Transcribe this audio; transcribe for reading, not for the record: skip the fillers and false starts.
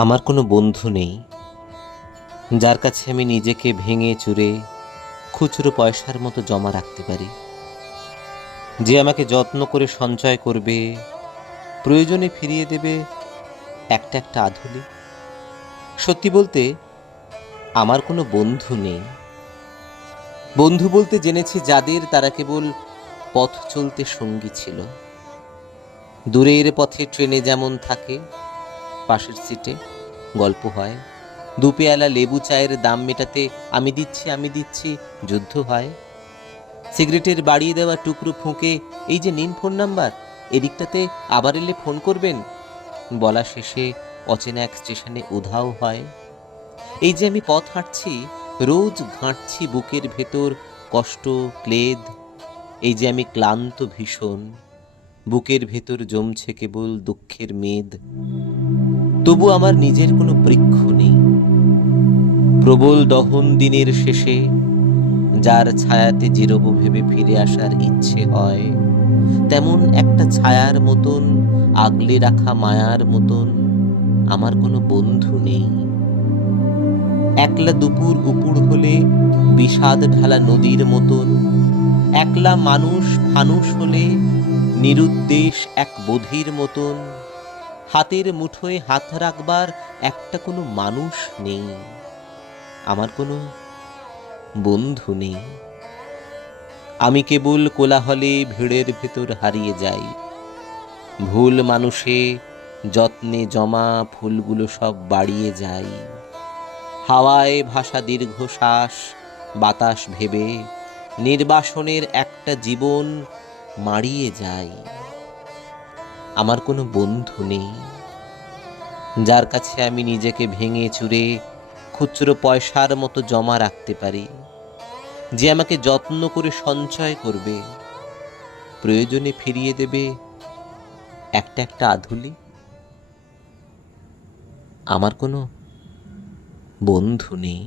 আমার কোনো বন্ধু নেই যার কাছে আমি নিজেকে ভেঙে চুরে খুচরো পয়সার মতো জমা রাখতে পারি, যে আমাকে যত্ন করে সঞ্চয় করবে, প্রয়োজনে ফিরিয়ে দেবে একটা একটা আধুলি। সত্যি বলতে আমার কোনো বন্ধু নেই। বন্ধু বলতে জেনেছি যাদের, তারা কেবল পথ চলতে সঙ্গী ছিল। দূরের পথে ট্রেনে যেমন থাকে, পাশের সিটে গল্প হয়, দুপেয়ালা লেবু চায়ের দাম মেটাতে আমি দিচ্ছি যুদ্ধ হয়। সিগারেটের বাড়িয়ে দেওয়া টুকরো ফুঁকে এই যে নিন ফোন নাম্বার, এদিকটাতে আবার এলে ফোন করবেন বলা শেষে অচেনা এক স্টেশনে উধাও হয়। এই যে আমি পথ হাঁটছি, রোজ ঘাঁটছি বুকের ভেতর কষ্ট ক্লেদ। এই যে আমি ক্লান্ত ভীষণ, বুকের ভেতর জমছে কেবল দুঃখের মেদ। তবু আমার নিজের কোনো বৃক্ষ নেই। প্রবল দহন দিনের শেষে যার ছায়াতে জিরব ভেবে ফিরে আসার ইচ্ছে হয়, তেমন একটা ছায়ার মতন, আগলে রাখা মায়ার মতন আমার কোনো বন্ধু নেই। একলা দুপুর উপুড় হলে বিষাদ ঢালা নদীর মতন, একলা মানুষ ফানুষ হলে নিরুদ্দেশ এক বধির মতন, হাতের মুঠোয় হাত রাখবার একটা কোনো মানুষ নেই। আমার কোনো বন্ধু নেই। আমি কেবল কোলাহলে ভিড়ের ভেতর হারিয়ে যাই। ভুল মানুষে যত্নে জমা ফুলগুলো সব বাড়িয়ে যাই। হাওয়ায় ভাসা দীর্ঘশ্বাস, বাতাস ভেবে নির্বাসনের একটা জীবন মাড়িয়ে যাই। আমার কোনো বন্ধু নেই যার কাছে আমি নিজেকে ভেঙে চুরে খুচরো পয়সার মতো জমা রাখতে পারি, যে আমাকে যত্ন করে সঞ্চয় করবে, প্রয়োজনে ফিরিয়ে দেবে একটা একটা আধুলি। আমার কোনো বন্ধু নেই।